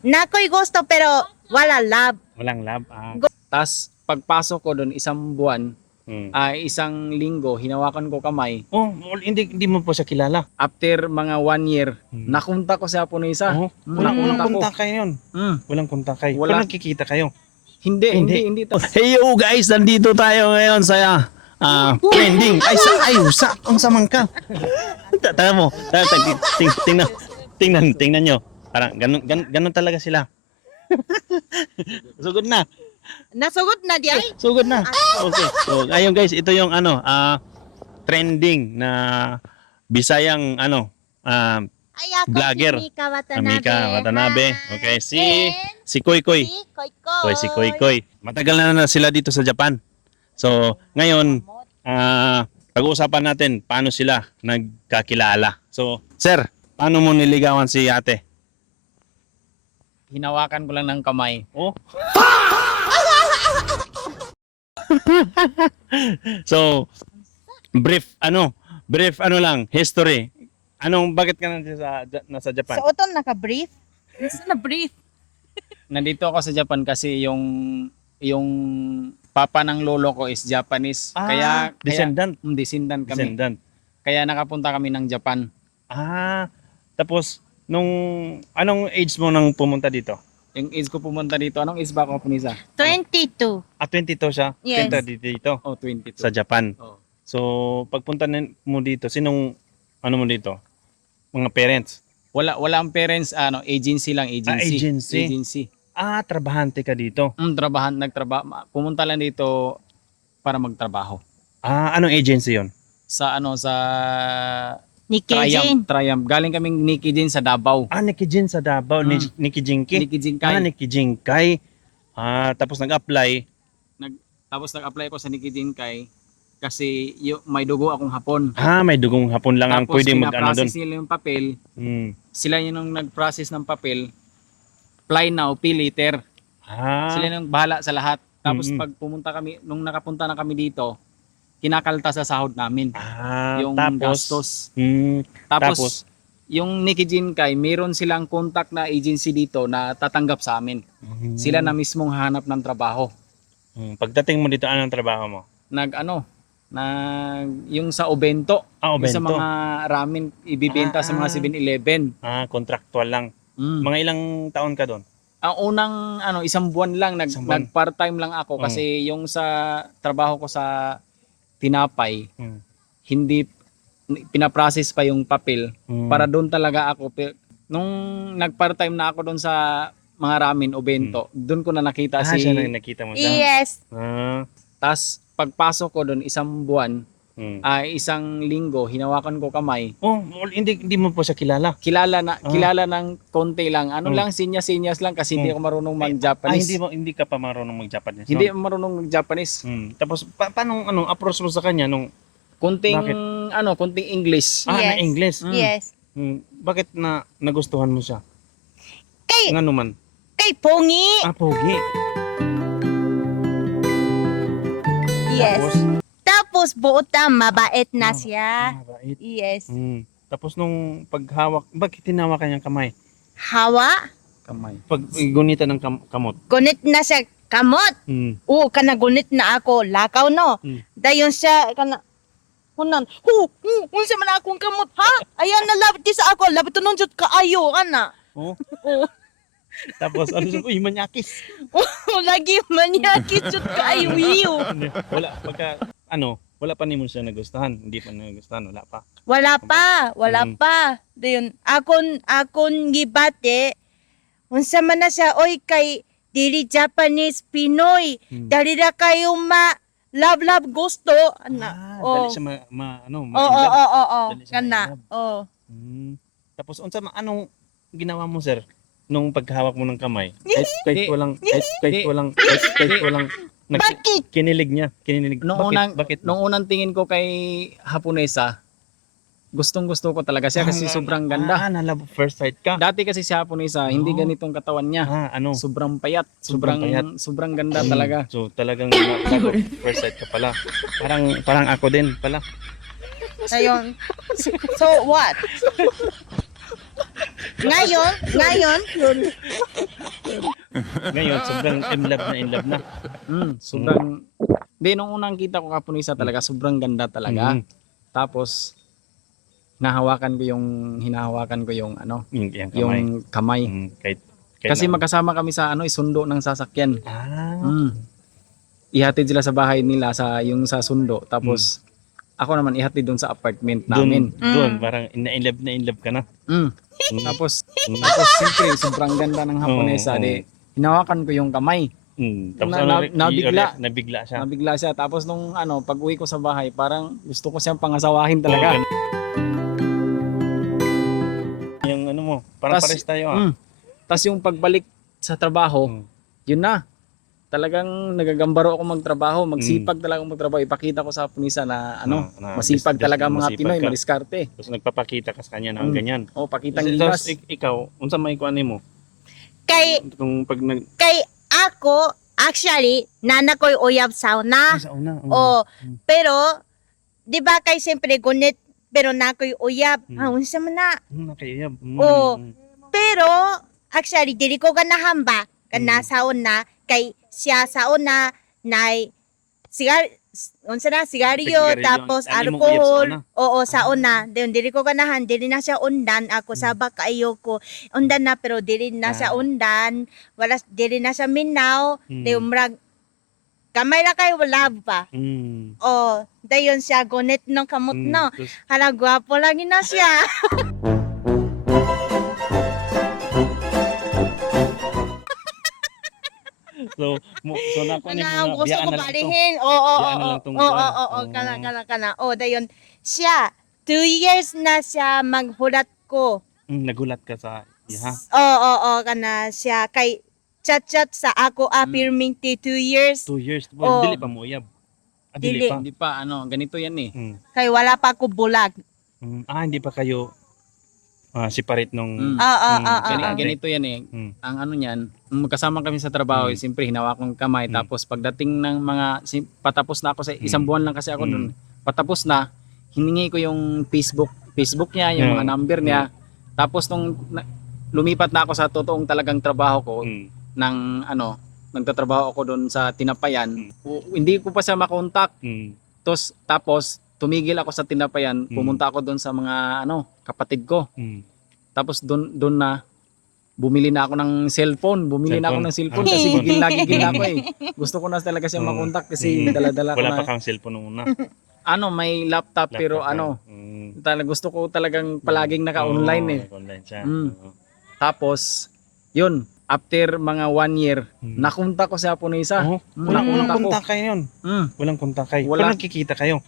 Nako'y gusto pero wala love. Walang love. Tas pagpasok ko doon isang buwan, isang linggo, hinawakan ko kamay. Oh, hindi mo po siya kilala. After mga 1 year, nakunta ko sa Japonesa. Oh, walang Nakunta ko. kontak kayo yun. Walang kontak kayo. Wala. Pero nagkikita kayo. Hindi. Hey yo guys, nandito tayo ngayon sa trending. Sa ang samang ka. Tara mo. Tingnan nyo. Parang ganun talaga sila. Sugod na. Nasugod na di ay? Sugod na. Okay. So, ayun guys, ito yung trending na Bisayang Ay, ako Vlogger. si Mika Watanabe. Mika Watanabe. Hi. Okay, And si Koy Koy. si Koy Si Koy Koy. Matagal na sila dito sa Japan. So, ngayon, pag-uusapan natin paano sila nagkakilala. So, sir, paano mo niligawan si ate? Hinawakan ko lang ng kamay. Oh. So, brief lang, history. Bakit ka nasa Japan? So, utol naka-brief? Nasa na-brief? Nandito ako sa Japan kasi yung papa ng lolo ko is Japanese. Kaya Descendant. descendant kami. Descendant. Kaya nakapunta kami ng Japan. Tapos, anong age mo nang pumunta dito? Yung age ko pumunta dito, anong age ba ako punisa? 22. 22 siya? Yes. Punta dito Oh, 22. sa Japan. Oh. So, pagpunta mo dito, sinong, mo dito? Mga parents? Wala ang parents, agency lang, agency. Agency. Trabahante ka dito. Nagtrabaho. Pumunta lang dito para magtrabaho. Anong agency yon? Sa Nikki Jin. Triumph. Galing kaming Nikki Jin sa Davao. Nikki Jin sa Davao. Nikki Jinky? Nikki Jin Kai. Nikki Jinkay. Tapos nag-apply. Tapos nag-apply ko sa Nikki Jin Kai kasi may dugo akong Hapon. May dugong Hapon lang ang Tapos pwede doon. pinaprocess nila yung papel. Sila yung nag-process ng papel. Fly now, pay later. Sila yung bahala sa lahat. Tapos pag pumunta kami, nung nakapunta na kami dito, kinakalta sa sahod namin. Yung gastos. Tapos, yung Nikki Jin Kai, meron silang contact na agency dito na tatanggap sa amin. Sila na mismong hanap ng trabaho. Pagdating mo dito, anong trabaho mo? Yung sa Obento. Yung Obento. sa mga ramen, ibibenta sa mga 7-Eleven. Contractual lang. Mga ilang taon ka doon? Ang unang isang buwan lang nag-part-time lang ako kasi yung sa trabaho ko sa tinapay hindi pinaprocess pa yung papel para doon talaga ako. Nung nag-part-time na ako doon sa mga ramen o bento, doon ko na nakita siya na nakita mo siya. Yes. Tas pagpasok ko doon isang buwan, isang linggo, hinawakan ko kamay. Oh, hindi mo po siya kilala. Kilala ng konti lang. Lang, sinyas lang kasi hindi ako marunong mag-Japanese. Hindi ka pa marunong mag-Japanese. Hindi marunong mag-Japanese. Tapos paano approach mo sa kanya nung konting English. Yes. Na English. Yes. Bakit nagustuhan mo siya? Kay Ngano man? Pongi. Pogi. Yes. Tapos buota mabait na siya. Mabait. Yes. Tapos nung paghawak, bakit tinawak kanyang kamay? Hawa. Kamay. Pag gunita ng kamot. Gunit na siya kamot. Kana gunit na ako. Lakaw no. Dayon siya kana hunan. Unsa man akong kamot ha? Ayan na labit sa ako. Labit to jud kaayo ana. Oh. Tapos manyakis. Lagi manyakis jud kaayo wiyo. Wala pa nimo siya nagustuhan. Hindi pa nagustuhan, wala pa. Wala pa. Dayon akon gibate. Unsa man na siya oy kay dili Japanese Pinoy. Dali ra kayo love gusto ana. Dali siya Oo. Kana. Oh. Tapos anong ginawa mo, sir? Nung paghawak mo ng kamay? Kahit walang Bakit? Kinilig niya. Bakit? Nung unang tingin ko kay Haponesa, gustong-gusto ko talaga siya kasi sobrang ganda. Love first sight ka. Dati kasi si Haponesa, hindi ganitong katawan niya. Sobrang payat. Sobrang ganda talaga. So talagang love first sight ka pala. Parang ako din pala. Ayun. So what? ngayon, Ngayon, sobrang in love na. Sobrang, di, nung unang kita ko Kapunisa talaga, sobrang ganda talaga. Mm. Tapos, hinahawakan ko yung ano, Yung kamay. yung kamay. Kahit Kasi na- magkasama kami sa sundo ng sasakyan. Ah. Ihatid sila sa bahay nila yung sa sundo. Tapos ako naman ihatid doon sa apartment namin. Doon, parang in love ka na. Tapos siyempre sobrang ganda ng Haponesa. Oo. Di, hinawakan ko yung kamay. Tapos nabigla siya. Nabigla siya. Tapos nung pag uwi ko sa bahay, parang gusto ko siyang pangasawahin talaga. Yung ano mo, parang Tas- pares tayo ah. Tapos yung pagbalik sa trabaho, yun na. Talagang nagagambaro ako magtrabaho, magsipag talaga akong magtrabaho. Ipakita ko sa Haponesa na masipag talaga ang mga masipag Pinoy, ka. madiskarte. Tapos nagpapakita ka sa kanya na ganyan. Pakitang Tapos gilas. ikaw, unsa may kuan mo? kay Kung pag nag ako actually nana ko'y uyab sauna. sa una. Pero di ba kay siyempre gunit pero na ko'y uyab. Unsa man na. Nakayab. Pero actually dili ko ganahamba kana sauna kay siya sauna nay sigaryo Sigarilyo. tapos Ang imong uyab alcohol. sauna? Oo, sauna. Dili ko ganahan, dili na siya undan. Ako sabak kaayo ko. Undan na pero dili na siya undan. Wala dili na siya minaw. Di umrag kamay ra kay wala pa. Oh, dayon siya gunit ng kamot no. Hala gwapo lagi na siya. So na ko ni Ano, gusto biyaan ko na lang to. balihin. Biyaan na lang tong kuwan. Kana. Oh, dayon siya. 2 years na siya maghulat ko. Nagulat ka sa iha. Kana siya kay chat sa ako affirming 2 years 2 years. Oo. Dili pa mo uyab. Dili. Dili pa. Hindi pa ganito yan eh. kay wala pa ako bulag. Hindi pa kayo separate nung Ganito yan eh. Ang ano niyan, nung magkasama kami sa trabaho, siyempre hinawa kong kamay. Tapos pagdating ng patapos na ako sa isang buwan lang kasi ako doon. Patapos na, hiningi ko yung Facebook niya, yung mga number niya. Tapos nung lumipat na ako sa totoong talagang trabaho ko, ng nagtatrabaho ako doon sa Tinapayan, hindi ko pa siya makontak. Tapos tumigil ako sa Tinapayan, pumunta ako doon sa mga kapatid ko. Tapos doon na bumili na ako ng cellphone. Kasi gigil na ako eh. Gusto ko na talaga siya makontak kasi dala-dala ko wala na. pa kang cellphone nung una. May laptop pero gusto ko talagang palaging naka-online eh. Online siya. Tapos yun, after mga 1 year, nakunta ko sa Haponesa. Walang Nakunta ko. kontakay yun. Walang kontakay. Wala. Pero nagkikita kayo.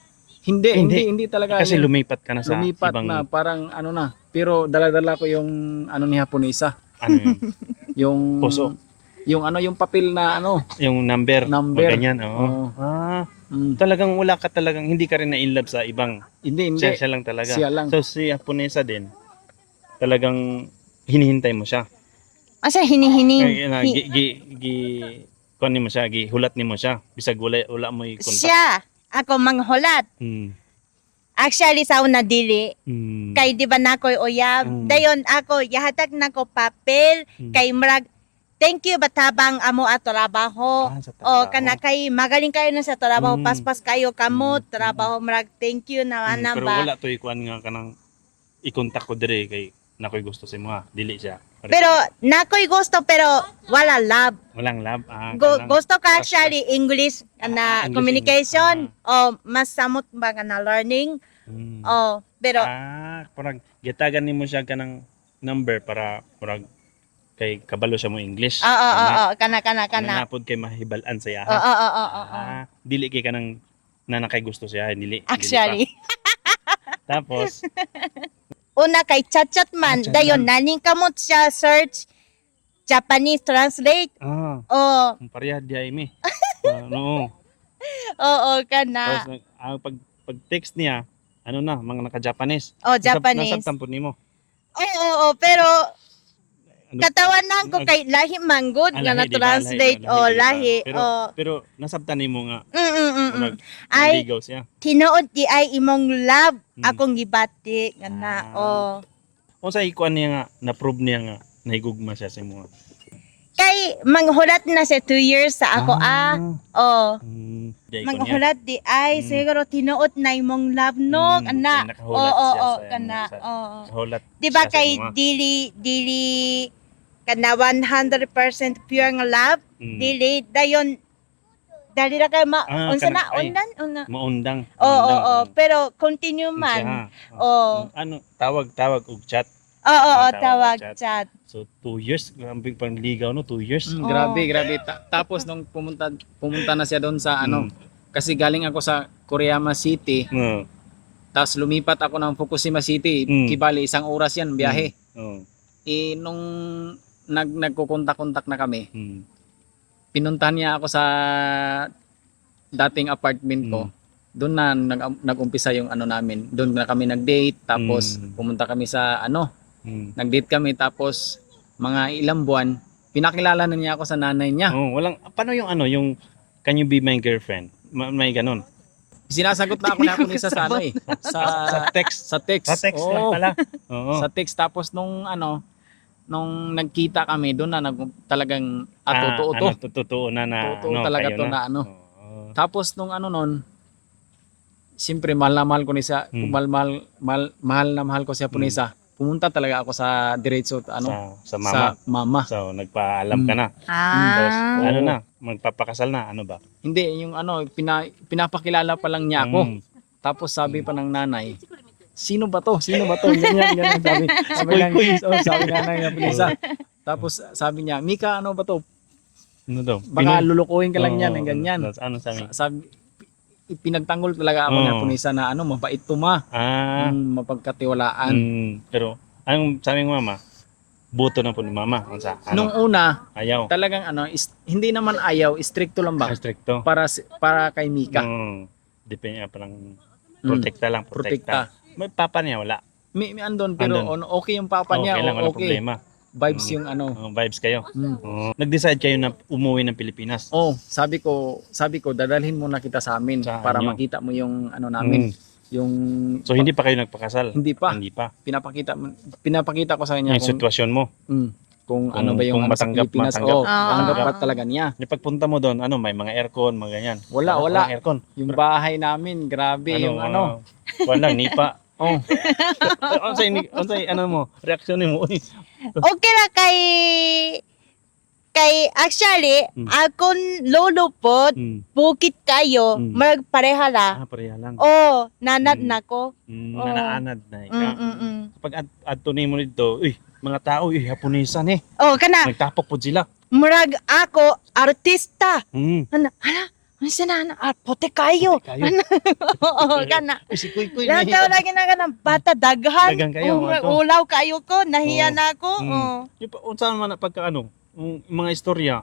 Hindi talaga. Kasi yun. lumipat ka na sa Lumipat ibang na, parang na. Pero dala-dala ko yung ni Haponesa. ano yun, Yung puso. Yung yung papel na Yung number. Number. O ganyan. Oo. Talagang wala ka talagang, hindi ka rin na-inlove sa ibang. Hindi. Siya lang talaga. Siya lang. So si Haponesa din, talagang hinihintay mo siya. Asa hinihining. Kuan mo siya, hulat mo siya. Bisag wala mo i-contact. Siya ako manghulat. Actually sa una dili kay di ba nakoy uyab. Dayon ako yahatag nako papel kay murag thank you batabang amo at trabaho. Kana kay magaling kayo na sa trabaho, paspas kayo kamot, trabaho murag thank you na ana Pero ba. wala to ikuan nga kanang i-contact ko dire kay nakoy gusto sa mga dili siya. Pero nakoy gusto pero wala love. Walang love. Gusto ka actually English na English, communication o mas samot ba ka na learning. Pero parang gitagan nimo siya kanang number para parang kay kabalo siya mo English. kana. Nanapod kay mahibalan sa iya. Dili kay kanang nanakay gusto siya, dili. Actually. Tapos Una kay chat man, dayon naning kamot siya search Japanese translate. pareha di ay mi. No. Kana. Tapos pag text niya, mga naka-Japanese. Japanese. Nasabtan nimo. Pero katawanan ko kay lahi manggod nga na translate lahi. Pero nasabtan nimo nga. Ay Ligaw siya. tinuod di ay imong love akong gibati kana. unsay kuan niya nga na-prove niya nga nahigugma siya sa imo? Kay manghulat na siya 2 years sa ako Oh. Di ko niya. Manghulat di ay siguro tinuot na imong love no ana. Nakahulat Oo, siya oo, sa kana. sa- Oo. Nakahulat Di ba siya sa kay imo. dili kana 100% pure nga love, dili dayon dali ra kay unsa na ay. una. Maundang. Oo, pero continue man. Oo. Ano, tawag og chat. Oo, tawag, tawag chat. So 2 years, grabe pangligaw no, 2 years. Grabe. Tapos nung pumunta na siya doon sa ano, kasi galing ako sa Kuriyama City, No. tapos lumipat ako ng Fukushima City, kibali 1 oras yan biyahe. Oh. Nung nagkukontak-kontak na kami, Mm. pinuntahan niya ako sa dating apartment ko. Doon na nag-umpisa yung ano namin. Doon na kami nag-date, tapos pumunta kami sa ano, nag-date kami, tapos mga ilang buwan, pinakilala na niya ako sa nanay niya. Oh, walang paano yung ano, yung can you be my girlfriend? May ganun. Sinasagot na ako na sa ano eh. Sa text. Sa text. Sa text lang Oo. pala. Oo. Sa text, tapos nung nagkita kami, doon na talagang totoo to. Ano, totoo na Totoo talaga kayo to na ano. Oo. Tapos nung ano nun, siyempre mahal na mahal ko ni sa mahal na mahal ko siya po Punisa. Pumunta talaga ako sa diretso sa mama. sa mama. So nagpaalam ka na. Tapos ano na, magpapakasal na, ano ba? Hindi, yung ano, pinapakilala pa lang niya ako. Mm. Tapos sabi pa ng nanay, sino ba to? Sino ba to? Ganyan sabi nanay na Punisa. Tapos sabi niya, Mika, ano ba to? Ano daw? Baka lulukuhin ka lang Oo, yan, ganyan. Tapos ano sabi? Sabi, pinagtanggol talaga ako na Punisa na ano, mabait to ma. Mapagkatiwalaan. Pero anong sabi ng mama? Buto na po ni mama. Nung una, ayaw. talagang ano, hindi naman ayaw, stricto lang ba? Restricto. Para kay Mika. Depende pa lang. Protekta lang. Protekta. May papa niya, wala. May andon, pero okay yung papa niya. Okay lang, wala Okay. problema. Vibes yung ano. Vibes kayo. Nag-decide kayo na umuwi ng Pilipinas. Sabi ko, dadalhin mo na kita sa amin Sa para inyo. makita mo yung ano namin. Yung So hindi pa kayo nagpakasal? Hindi pa. Hindi pa. Pinapakita ko sa kanya Yung sitwasyon mo. kung ano ba yung kung ano sa Pilipinas. Matanggap ba talaga niya? Yung pagpunta mo doon, ano, may mga aircon, mga ganyan. Wala. Walang aircon. Yung bahay namin, grabe yung ano. Walang nipa. Unsay ano mo, reaksyon mo. Okay ra kay actually akon lolo pod bukit kayo magpareha la. Pareha lang. Nanad nako. Nanaanad na ika. Pag adto nimo dito, mga tao, Haponisan Kana Nagtapok po sila. murag ako artista. Mm. Hala, unsa na pote kayo. Kana. Si Kuy Lahat daw lagi na kanang bata daghan. Daghan kayo, ato. Ulaw kayo ko, nahiya na ako. Unsa man na pagka mga istorya,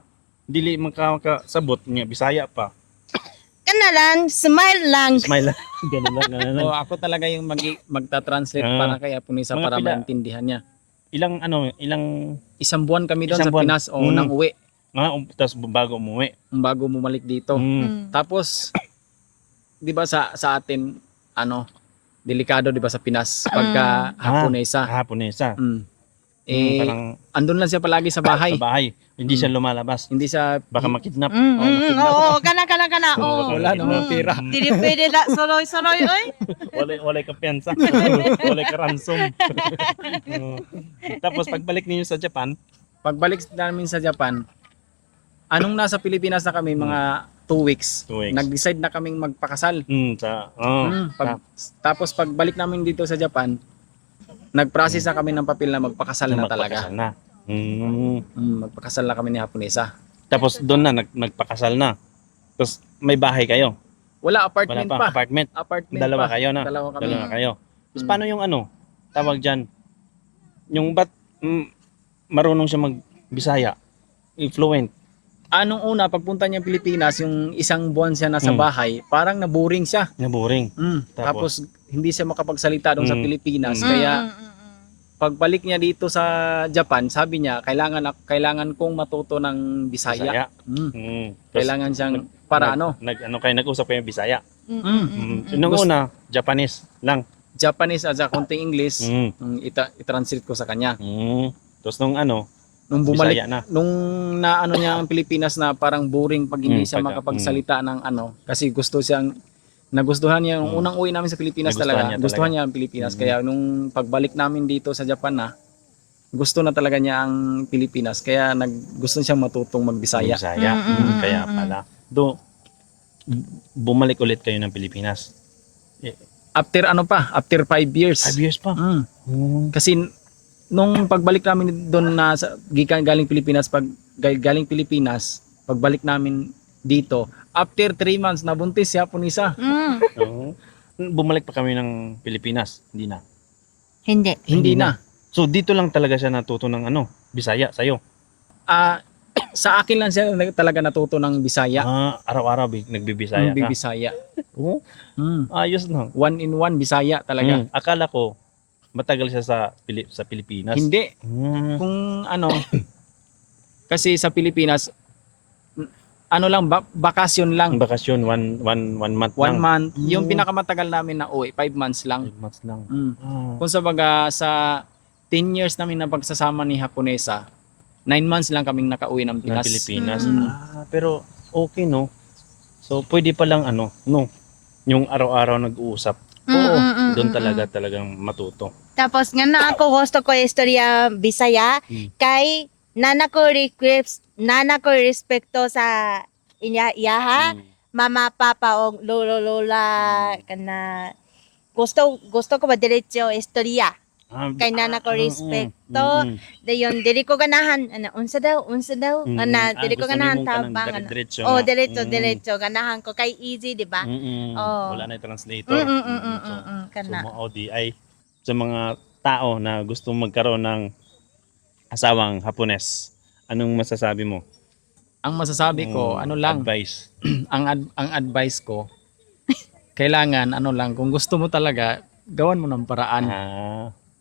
dili makasabot niya Bisaya pa. Kana lang, smile lang. Smile lang. Ganun lang. Ako talaga yung magta-translate para kay Punisa Mga para pila- maintindihan niya. Ilang 1 buwan kami doon Isang sa buwan. Pinas nang uwi tapos bago umuwi. bago bumalik dito. Tapos 'di ba sa atin delikado 'di ba sa Pinas pagka Haponesa. Haponesa. Parang Andun lang siya palagi sa bahay. sa bahay. Hindi siya lumalabas. Hindi siya Baka makidnap. Kana. Wala namang pera. Dili pwede la soroy, oy. Walay kapiyansa. Walay ka ransom. Tapos pagbalik ninyo sa Japan, Pagbalik namin sa Japan, anong nasa Pilipinas na kami mga 2 weeks, 2 weeks. nag-decide na kaming magpakasal. Tapos pagbalik namin dito sa Japan, nag-process na kami ng papel na magpakasal na talaga. magpakasal na. Magpakasal na kami ni Haponesa. Tapos doon na nagpakasal na. Tapos may bahay kayo. Wala, Wala apartment pa pa. apartment. Dalawa pa. kayo na. Dalawa kami. Dalawa kayo. Tapos paano yung tawag diyan? Yung ba't marunong siya mag-Bisaya? Fluent. Anong una, pagpunta niya Pilipinas, yung 1 buwan siya nasa bahay, parang naboring siya. Na-boring. Tapos hindi siya makapagsalita doon sa Pilipinas. Kaya pagbalik niya dito sa Japan, sabi niya, kailangan kong matuto ng Bisaya. Kailangan siyang para Nag-usap kayo Bisaya. Mm. Nung una, Japanese lang. Japanese at saka konting English, Mm. i-translate ko sa kanya. Mm. Tapos nung ano, Nung bumalik, Bisaya na. nung naano niya ang Pilipinas na parang boring pag hindi siya pagka- makapagsalita ng ano, kasi nagustuhan niya yung unang uwi namin sa Pilipinas Nagustuhan talaga. niya Gustuhan talaga. niya ang Pilipinas. Kaya nung pagbalik namin dito sa Japan na, gusto na talaga niya ang Pilipinas. Kaya gusto siyang matutong magbisaya. Bisaya. Kaya pala. Bumalik ulit kayo ng Pilipinas. After 5 years. 5 years pa. Mm. Kasi nung pagbalik namin doon na galing Pilipinas, pagbalik namin dito, after 3 months nabuntis si Haponesa. Oo. Bumalik pa kami ng Pilipinas. Hindi na. Hindi. Hindi na. So dito lang talaga siya natuto ng Bisaya sa'yo. Sa akin lang siya talaga natuto ng Bisaya. Araw-araw nagbibisaya ka. Bibisaya. Oo. Ayos na. 1-in-1 Bisaya talaga. Akala ko matagal siya sa Pilipinas. Hindi. Kung kasi sa Pilipinas, bakasyon lang. Bakasyon, one month 1 lang. month. Yung pinakamatagal namin na uwi, 5 months lang. 5 months lang. Kung sa 10 years namin na pagsasama ni Haponesa, 9 months lang kaming nakauwi ng Ng Pinas. Pilipinas. Pero okay no. So pwede pa lang yung araw-araw nag-uusap. Doon talagang matuto. Tapos nga na ako gusto ko istorya Bisaya kay nana ko respeto sa iyaha, mama papa o lolo lola kana gusto ko ba diretso istorya kay nana ko respeto dayon dili ko ganahan unsa daw dili ko ganahan tabang diretso ganahan ko kay easy di ba. Wala na yung translator. Kana So ay sa mga tao na gusto magkaroon ng asawang Hapones, anong masasabi mo? Ang masasabi ko, Advice. ang advice ko, kailangan kung gusto mo talaga, gawan mo ng paraan.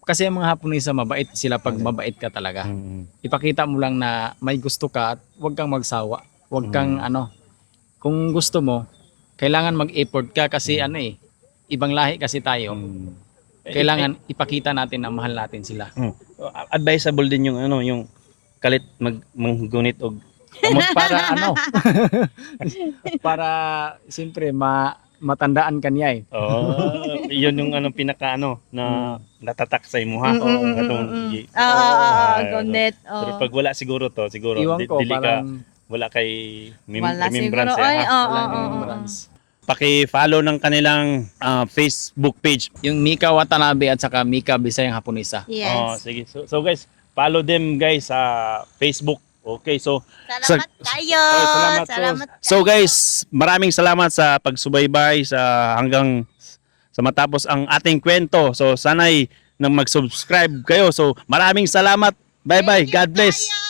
Kasi ang mga Haponesa mabait sila pag mabait ka talaga. Ipakita mo lang na may gusto ka at huwag kang magsawa. Huwag kang kung gusto mo, kailangan mag-effort ka kasi ibang lahi kasi tayo. Kailangan ipakita natin na mahal natin sila. Advisable din yung yung kalit manggunit og Para para siyempre matandaan kanya yun yung pinaka na natatak sa imo ha. gonet. Pero pag wala siguro Iwan ko dili ka parang wala kay Wala remembrance siguro. ha. walang remembrance. Paki-follow ng kanilang Facebook page. Yung Mika Watanabe at saka Mika Bisayang Haponesa. Yes. Sige. So guys, follow them guys sa Facebook. Okay, so Salamat kayo. salamat. So guys, maraming salamat sa pagsubaybay hanggang sa matapos ang ating kwento. So sana'y nang mag-subscribe kayo. So maraming salamat. Bye-bye. God bless.